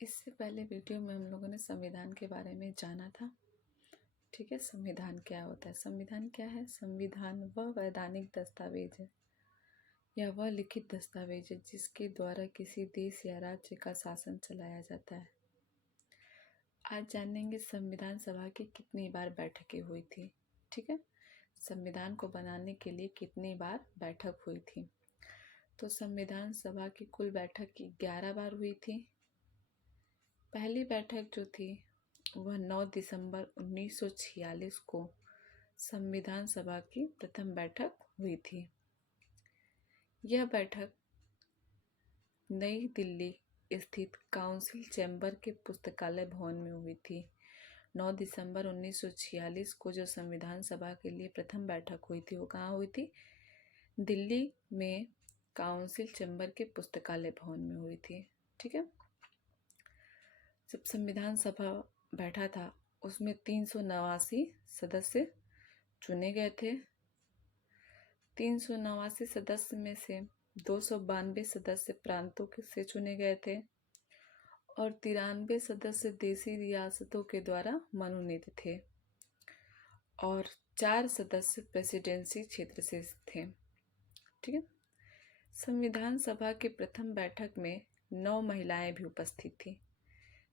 इससे पहले वीडियो में हम लोगों ने संविधान के बारे में जाना था। ठीक है, संविधान क्या होता है? संविधान क्या है? संविधान वह वैधानिक दस्तावेज है या वह लिखित दस्तावेज है जिसके द्वारा किसी देश या राज्य का शासन चलाया जाता है। आज जानेंगे संविधान सभा की कितनी बार बैठकें हुई थी। ठीक है, संविधान को बनाने के लिए कितनी बार बैठक हुई थी। तो संविधान सभा की कुल बैठक की 11 बार हुई थी। पहली बैठक जो थी वह 9 दिसंबर 1946 को संविधान सभा की प्रथम बैठक हुई थी। यह बैठक नई दिल्ली स्थित काउंसिल चैम्बर के पुस्तकालय भवन में हुई थी। 9 दिसंबर 1946 को जो संविधान सभा के लिए प्रथम बैठक हुई थी वो कहाँ हुई थी? दिल्ली में काउंसिल चैम्बर के पुस्तकालय भवन में हुई थी। ठीक है, जब संविधान सभा बैठा था उसमें 389 सदस्य चुने गए थे। 389 सदस्य में से 292 सदस्य प्रांतों से चुने गए थे और 93 सदस्य देशी रियासतों के द्वारा मनोनीत थे और 4 सदस्य प्रेसिडेंसी क्षेत्र से थे। ठीक है, संविधान सभा की प्रथम बैठक में 9 महिलाएं भी उपस्थित थी।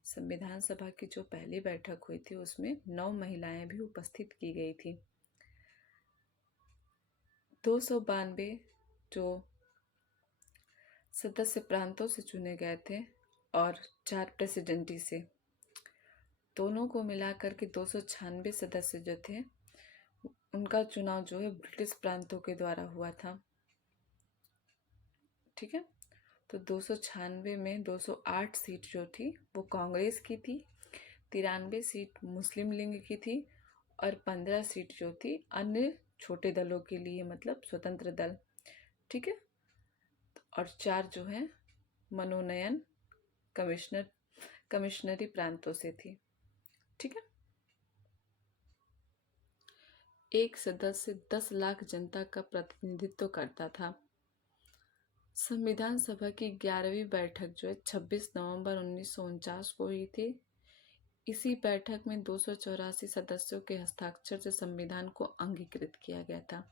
संविधान सभा की जो पहली बैठक हुई थी उसमें 9 महिलाएं भी उपस्थित की गई थी। 292 जो सदस्य प्रांतों से चुने गए थे और 4 प्रेसिडेंटी से, दोनों को मिलाकर के 296 सदस्य जो थे उनका चुनाव जो है ब्रिटिश प्रांतों के द्वारा हुआ था। ठीक है, तो 296 में 208 सीट जो थी वो कांग्रेस की थी, 93 सीट मुस्लिम लीग की थी और 15 सीट जो थी अन्य छोटे दलों के लिए, मतलब स्वतंत्र दल। ठीक है, और 4 जो है मनोनयन कमिश्नरी प्रांतों से थी। ठीक है, एक सदस्य 10 लाख जनता का प्रतिनिधित्व करता था। संविधान सभा की 11वीं बैठक जो है 26 नवंबर 1949 को हुई थी। इसी बैठक में 284 सदस्यों के हस्ताक्षर से संविधान को अंगीकृत किया गया था।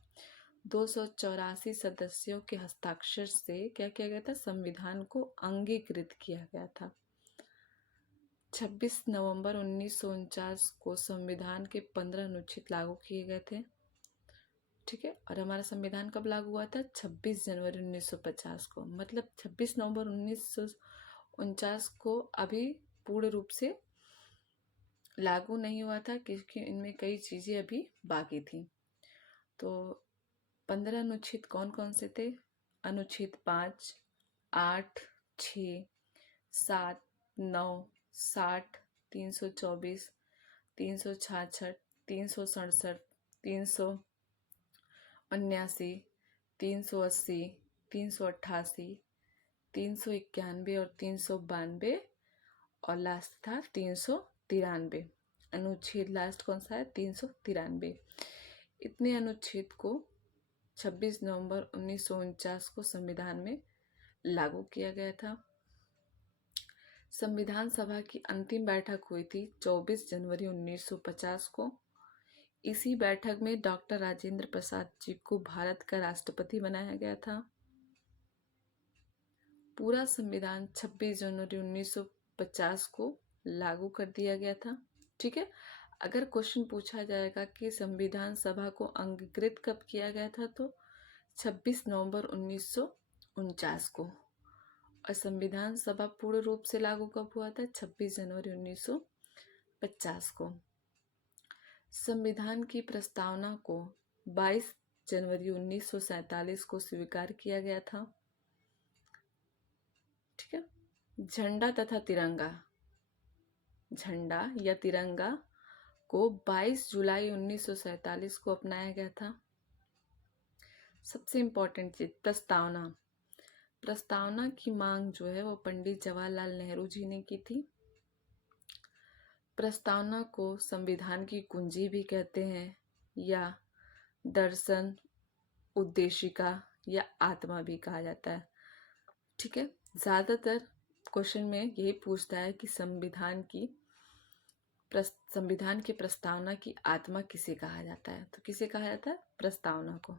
284 सदस्यों के हस्ताक्षर से क्या किया गया था? संविधान को अंगीकृत किया गया था। 26 नवंबर 1949 को संविधान के 15 अनुच्छेद लागू किए गए थे। ठीक है, और हमारा संविधान कब लागू हुआ था? 26 जनवरी 1950 को, मतलब 26 नवंबर 1949 को अभी पूर्ण रूप से लागू नहीं हुआ था क्योंकि इनमें कई चीज़ें अभी बाकी थी। तो 15 अनुच्छेद कौन कौन से थे? अनुच्छेद 5, 8, 6, 7, 9, 60, 324, 366, 367, 379, 380, 388, 391 और 392 और लास्ट था 393। अनुच्छेद लास्ट कौन सा है? 393। इतने अनुच्छेद को 26 नवंबर 1949 को संविधान में लागू किया गया था। संविधान सभा की अंतिम बैठक हुई थी 24 जनवरी 1950 को। इसी बैठक में डॉक्टर राजेंद्र प्रसाद जी को भारत का राष्ट्रपति बनाया गया था। पूरा संविधान 26 जनवरी 1950 को लागू कर दिया गया था। ठीक है, अगर क्वेश्चन पूछा जाएगा कि संविधान सभा को अंगीकृत कब किया गया था तो 26 नवंबर 1949 को, और संविधान सभा पूर्ण रूप से लागू कब हुआ था? 26 जनवरी 1950 को। संविधान की प्रस्तावना को 22 जनवरी 1947 को स्वीकार किया गया था। ठीक है, झंडा तथा तिरंगा, झंडा या तिरंगा को 22 जुलाई 1947 को अपनाया गया था। सबसे इम्पोर्टेंट चीज प्रस्तावना, प्रस्तावना की मांग जो है वो पंडित जवाहरलाल नेहरू जी ने की थी। प्रस्तावना को संविधान की कुंजी भी कहते हैं या दर्शन, उद्देशिका या आत्मा भी कहा जाता है। ठीक है, ज़्यादातर क्वेश्चन में यही पूछता है कि संविधान की प्रस्तावना की आत्मा किसे कहा जाता है। तो किसे कहा जाता है? प्रस्तावना को।